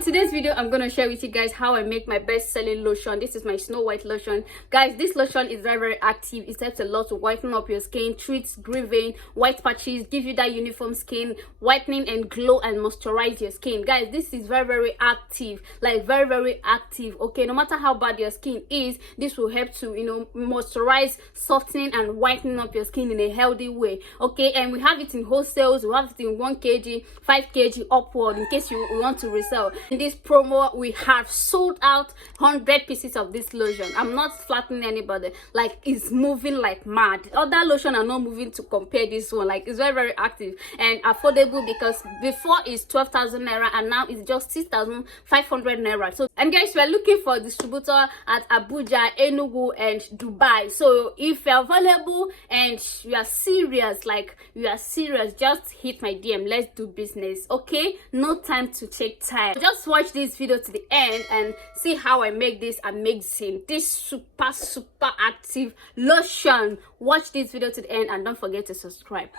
in today's video, I'm gonna share with you guys how I make my best-selling lotion. This is my Snowwhite lotion. Guys, this lotion is very active. It helps a lot to whiten up your skin, treats grieving, white patches, give you that uniform skin, whitening and glow, and moisturize your skin. Guys, this is very active, like very active. Okay, no matter how bad your skin is, this will help to, you know, moisturize, softening and whitening up your skin in a healthy way. Okay, and we have it in wholesales. We have it in 1 kg, 5 kg upward, in case you want to resell. In this promo, we have sold out 100 pieces of this lotion. I'm not flattening anybody, like it's moving like mad. Other lotion are not moving to compare this one. Like, it's very active and affordable, because before it's 12,000 naira and now it's just 6,500 naira. So, and guys, we are looking for a distributor at Abuja, Enugu and Dubai. So if you're available and you are serious, like you are serious, just hit my DM. Let's do business. Okay, no time to take time. Just watch this video to the end and see how I make this amazing, this super active lotion. Watch this video to the end and don't forget to subscribe.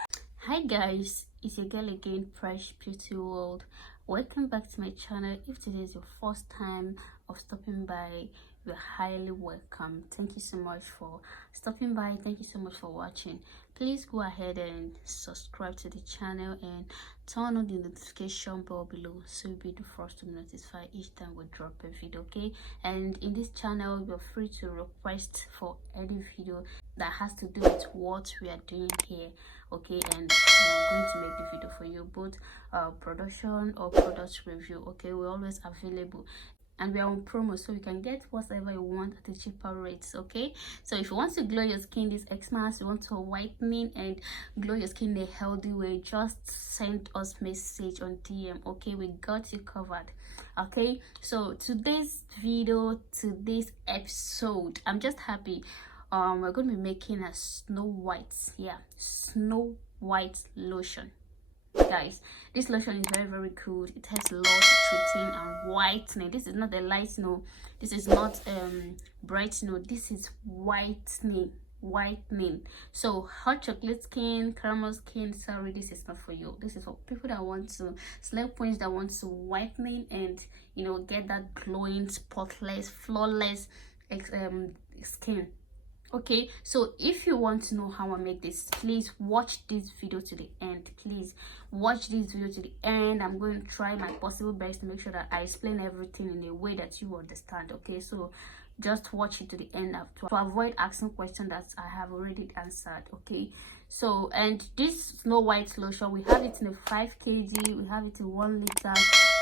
Hi guys, it's your girl again, Fresh Beauty World. Welcome back to my channel. If today is your first time of stopping by, you're highly welcome. Thank you so much for stopping by. Thank you so much for watching. Please go ahead and subscribe to the channel and turn on the notification bell below, so you'll be the first to be notified each time we drop a video. Okay, and in this channel you're free to request for any video that has to do with what we are doing here. Okay, and I'm going to make the video for you, both production or product review. Okay, we're always available and we are on promo, so you can get whatever you want at a cheaper rates. Okay, so if you want to glow your skin this Xmas, you want to whitening and glow your skin in a healthy way, just send us message on DM. Okay, we got you covered. Okay, so today's video, today's episode, I'm just happy. We're going to be making a Snowwhite, Snowwhite lotion. Guys, this lotion is very good. It has a lot of treating and whitening. This is not a light, no, this is not bright, no, this is whitening. So hot chocolate skin, caramel skin, sorry, this is not for you. This is for people that want to, select points that want to whitening and, you know, get that glowing, spotless, flawless skin. Okay, so if you want to know how I make this, please watch this video to the end. Please watch this video to the end. I'm going to try my possible best to make sure that I explain everything in a way that you understand. Okay, so just watch it to the end to avoid asking questions that I have already answered. Okay, so, and this Snowwhite lotion, we have it in a 5 kg, we have it in 1 liter,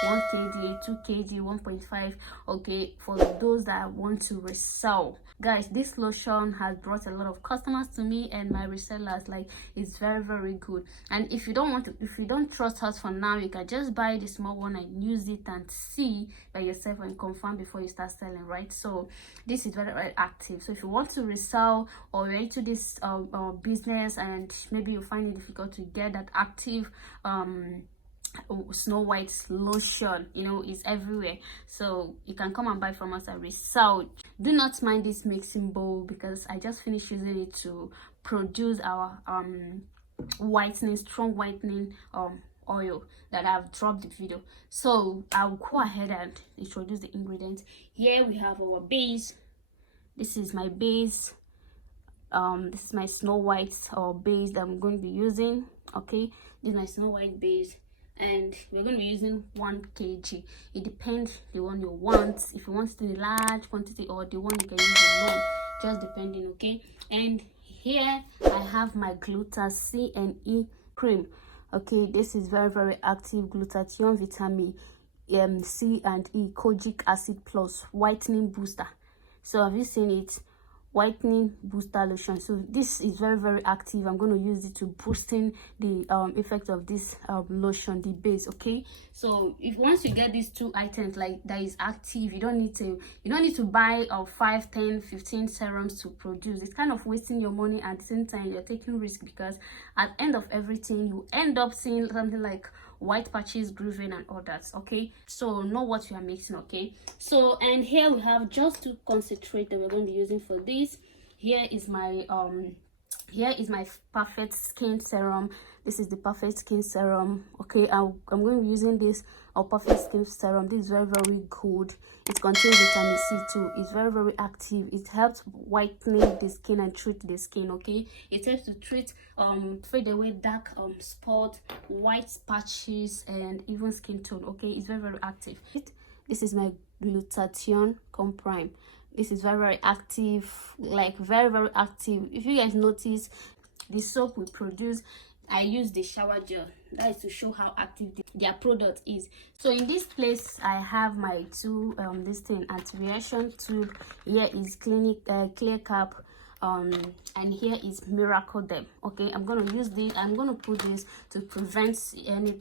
1 kg, 2 kg, 1.5. okay, for those that want to resell. Guys, this lotion has brought a lot of customers to me and my resellers. Like, it's very good. And if you don't want to, if you don't trust us for now, you can just buy the small one and use it and see by yourself and confirm before you start selling, right? So this is very active. So if you want to resell or you're into this business and maybe you find it difficult to get that active Snowwhite lotion, you know, is everywhere, so you can come and buy from us and resell. Do not mind this mixing bowl, because I just finished using it to produce our whitening, strong whitening oil that I've dropped the video. So I'll go ahead and introduce the ingredients. Here we have our base. This is my base. This is my Snowwhite base that I'm going to be using. Okay, this is my Snowwhite base, and we're going to be using 1 kg. It depends the one you want. If you want it in a large quantity or the one you can use alone, just depending. Okay, and here I have my glutathione E cream. Okay, this is very active glutathione, vitamin C and E, kojic acid plus whitening booster. So have you seen it? Whitening booster lotion. So this is very active. I'm going to use it to boosting the effect of this lotion, the base. Okay, so if once you get these 2 items like that is active, you don't need to buy 5, 10, 15 serums to produce. It's kind of wasting your money. At the same time, you're taking risk, because at the end of everything you end up seeing something like white patches, grooving and all that. Okay, so know what you are mixing. Okay, so, and here we have just 2 concentrate that we're going to be using for this. Here is my perfect skin serum. This is the perfect skin serum. Okay, I'm going to be using this perfect skin serum. This is very, very good. It contains vitamin C too. It's very, very active. It helps whitening the skin and treat the skin. Okay, it helps to treat fade away dark spot, white patches, and even skin tone. Okay, it's very, very active. This is my glutathione comprime. This is very, very active, like very, very active. If you guys notice, the soap we produce, I use the shower gel. That is to show how active their product is. So in this place, I have my two this thing anti-reaction tube. Here is clear cap, and here is Miracle Dem. Okay, I'm gonna use this. I'm gonna put this to prevent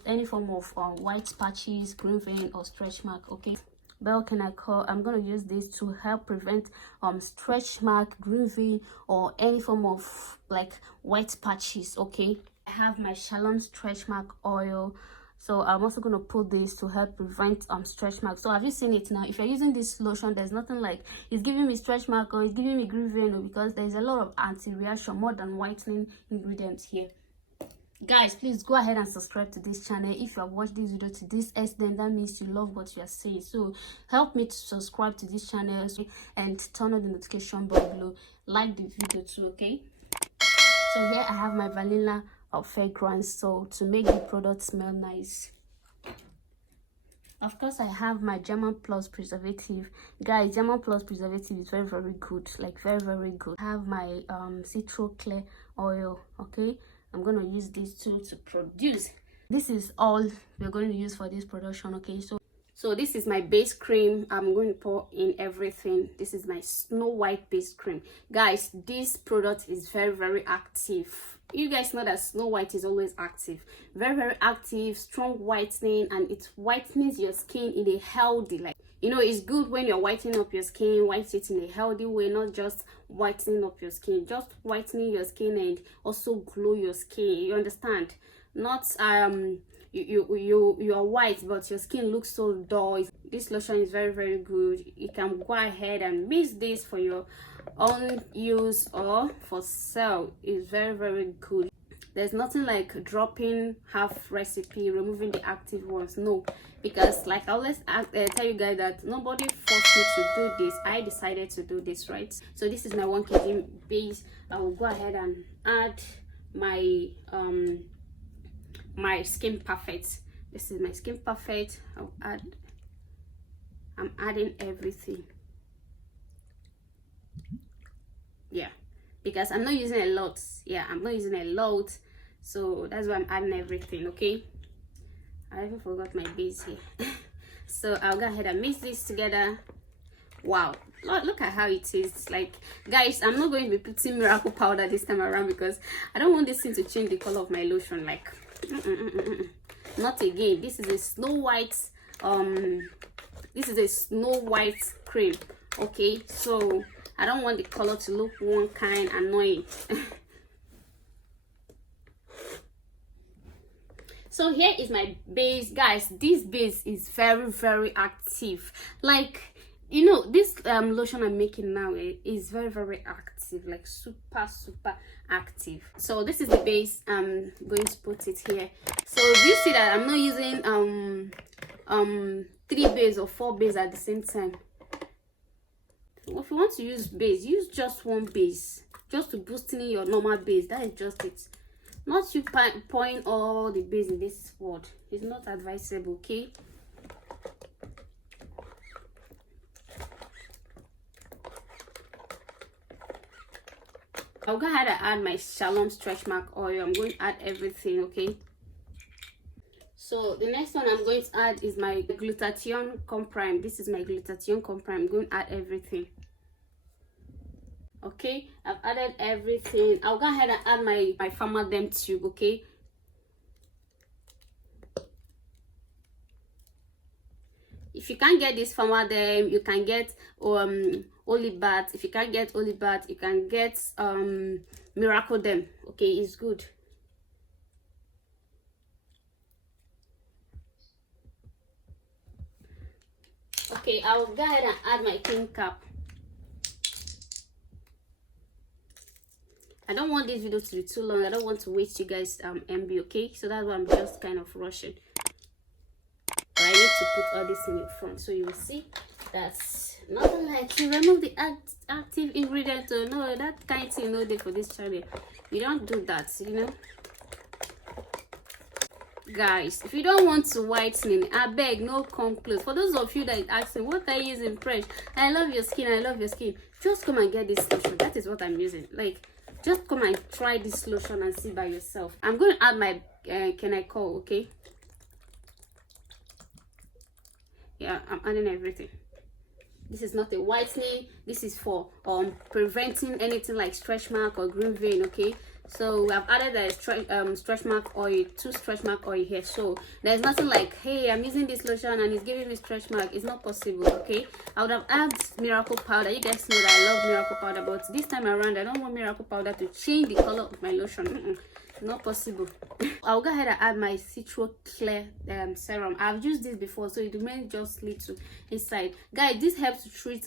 any form of white patches, green vein, or stretch mark. Okay, I'm gonna use this to help prevent stretch mark, green vein, or any form of like white patches. Okay, I have my Shalom stretch mark oil, so I'm also gonna put this to help prevent stretch marks. So have you seen it now? If you're using this lotion, there's nothing like it's giving me stretch mark or it's giving me green vein, because there's a lot of anti-reaction more than whitening ingredients here. Guys, please go ahead and subscribe to this channel. If you have watched this video to this extent, that means you love what you are seeing. So help me to subscribe to this channel and turn on the notification bell below. Like the video too. Okay, so here I have my vanilla fragrance, so to make the product smell nice. Of course, I have my German Plus preservative. Guys, German Plus preservative is very, very good, like very, very good. I have my citro clear oil. Okay, I'm gonna use this tool to produce. This is all we're going to use for this production. Okay, so this is my base cream. I'm going to pour in everything. This is my Snow White base cream. Guys, this product is very, very active. You guys know that Snow White is always active, very, very active, strong whitening, and it whitens your skin in a healthy, like, you know, it's good when you're whitening up your skin, white it in a healthy way, not just whitening up your skin, just whitening your skin and also glow your skin. You understand? Not you are white but your skin looks so dull. This lotion is very, very good. You can go ahead and mix this for your own use or for sale. Is very, very good. There's nothing like dropping half recipe, removing the active ones. No, because like I always tell you guys that nobody forced me to do this. I decided to do this, right? So this is my 1 kg base. I will go ahead and add my my Skin Perfect. This is my Skin Perfect. I'm adding everything. Yeah, because I'm not using a lot. Yeah, I'm not using a lot, so that's why I'm adding everything. Okay, I even forgot my base here. So I'll go ahead and mix this together. Wow, look at how it is. Like, guys, I'm not going to be putting miracle powder this time around because I don't want this thing to change the color of my lotion. Like, not again. This is a Snow White this is a Snow White cream. Okay, so I don't want the color to look one kind annoying. So here is my base. Guys, this base is very, very active. Like, you know, this lotion I'm making now is very, very active, like super, super active. So this is the base. I'm going to put it here. So you see that I'm not using 3 base or 4 base at the same time. If you want to use base, use just 1 base, just to boost in your normal base. That is just it. Not you pouring all the base in this word. It's not advisable. Okay, I'll go ahead and add my Shalom stretch mark oil. I'm going to add everything. Okay, so the next one I'm going to add is my glutathione comprime. This is my glutathione comprime. I'm going to add everything. Okay, I've added everything. I'll go ahead and add my Pharmadem tube. Okay, if you can't get this Pharmadem, you can get Olibat. If you can't get Olibat, you can get Miracle Dem. Okay, it's good. Okay, I'll go ahead and add my clean cap. I don't want this video to be too long. I don't want to waste you guys MB, okay? So that's why I'm just kind of rushing. But I need to put all this in the front so you will see that's nothing like you remove the active ingredient. Oh no, that kind of thing no day for this channel. You don't do that, you know. Guys, if you don't want to whitening, I beg no come close. For those of you that is asking what I use in French, I love your skin, I love your skin, just come and get this lotion. That is what I'm using. Like, just come and try this lotion and see by yourself. I'm going to add my can I call, okay? Yeah, I'm adding everything. This is not a whitening. This is for preventing anything like stretch mark or green vein, okay? So we have added a stretch mark oil, 2 stretch mark oil here. So there's nothing like, hey, I'm using this lotion and it's giving me stretch mark. It's not possible, okay? I would have added miracle powder. You guys know that I love miracle powder, but this time around I don't want miracle powder to change the color of my lotion. Not possible. I'll go ahead and add my citro clear serum. I've used this before, so it remains just little inside. Guys, this helps to treat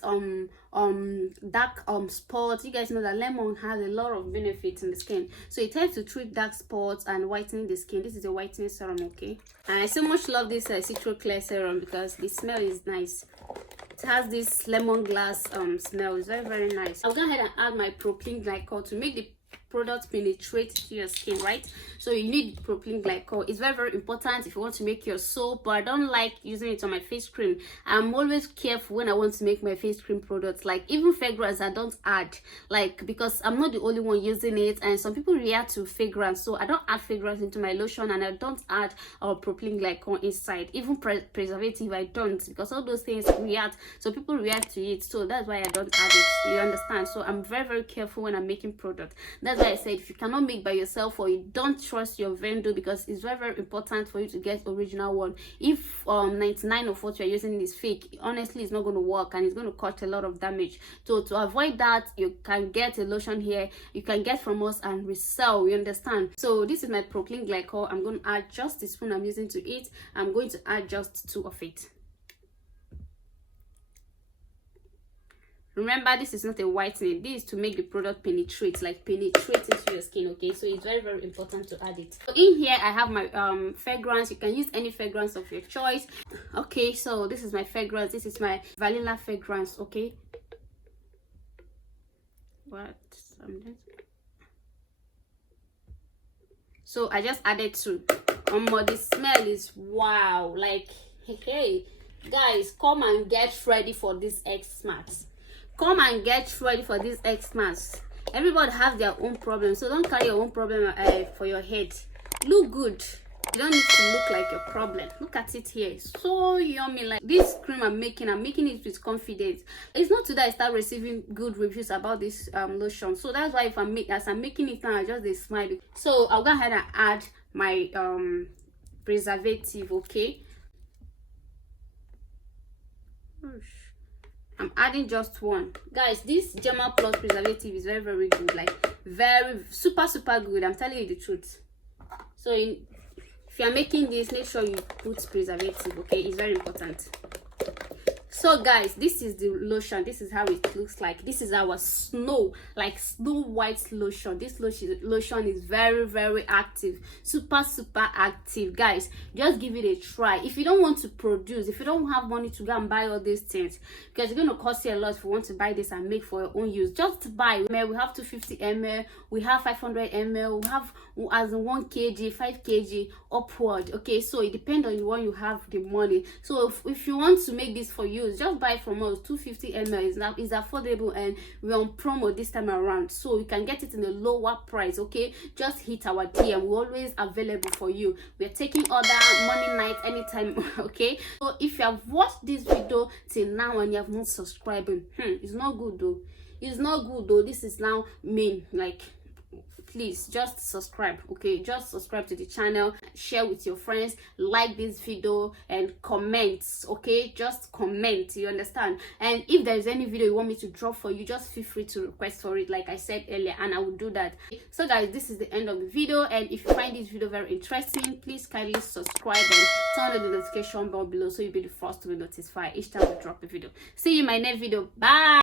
dark spots. You guys know that lemon has a lot of benefits in the skin, so it helps to treat dark spots and whitening the skin. This is a whitening serum, okay? And I so much love this citro clear serum because the smell is nice. It has this lemongrass smell. It's very, very nice. I'll go ahead and add my propylene glycol to make the product penetrate to your skin, right? So you need propylene glycol. It's very, very important if you want to make your soap, but I don't like using it on my face cream. I'm always careful when I want to make my face cream products. Like even fragrance, I don't add, like, because I'm not the only one using it, and some people react to fragrance, so I don't add fragrance into my lotion, and I don't add propylene glycol inside. Even preservative, I don't, because all those things react, so people react to it, so that's why I don't add it. You understand? So I'm very, very careful when I'm making product. That's why I said if you cannot make by yourself, or you don't trust your vendor, because it's very, very important for you to get original one. If 99 of what you're using is fake, honestly it's not going to work, and it's going to cause a lot of damage. So to avoid that, you can get a lotion here, you can get from us and resell. You understand? So this is my propylene glycol. I'm going to add just the spoon I'm using to it. I'm going to add just 2 of it. Remember, this is not a whitening. This is to make the product penetrate, like penetrate into your skin, okay? So it's very, very important to add it. So in here I have my fragrance. You can use any fragrance of your choice. Okay, so this is my fragrance. This is my vanilla fragrance, okay? So I just added 2. The smell is wow. Like, hey guys, come and get ready for this Xmas. Come and get ready for this Xmas. Everybody has their own problem, so don't carry your own problem for your head. Look good. You don't need to look like your problem. Look at it here. So yummy. Like this cream I'm making it with confidence. It's not today I start receiving good reviews about this lotion. So that's why as I'm making it now, I just smile. So I'll go ahead and add my preservative, okay? I'm adding just 1. Guys, this German Plus preservative is very, very good. Like very super good. I'm telling you the truth. So if you're making this, make sure you put preservative, okay? It's very important. So guys, this is the lotion. This is how it looks like. This is our Snow White lotion. This lotion is very, very active, super active. Guys, just give it a try. If you don't want to produce, if you don't have money to go and buy all these things, because it's going to cost you a lot if you want to buy this and make for your own use, just buy. We have 250 ml, we have 500 ml, we have as 1 kg, 5 kg upward, okay? So it depends on the one you have the money. So if you want to make this for you, just buy from us. 250 ml is affordable, and we're on promo this time around, so you can get it in a lower price, okay? Just hit our DM. We're always available for you. We're taking order morning, night, anytime, okay? So if you have watched this video till now and you have not subscribed, it's not good though. It's not good though. This is now mean, like, please just subscribe, okay? Just subscribe to the channel, share with your friends, like this video, and comment, okay? Just comment, you understand? And if there's any video you want me to drop for you, just feel free to request for it, like I said earlier, and I will do that. So guys, this is the end of the video, and if you find this video very interesting, please kindly subscribe and turn on the notification bell below so you'll be the first to be notified each time I drop a video. See you in my next video. Bye.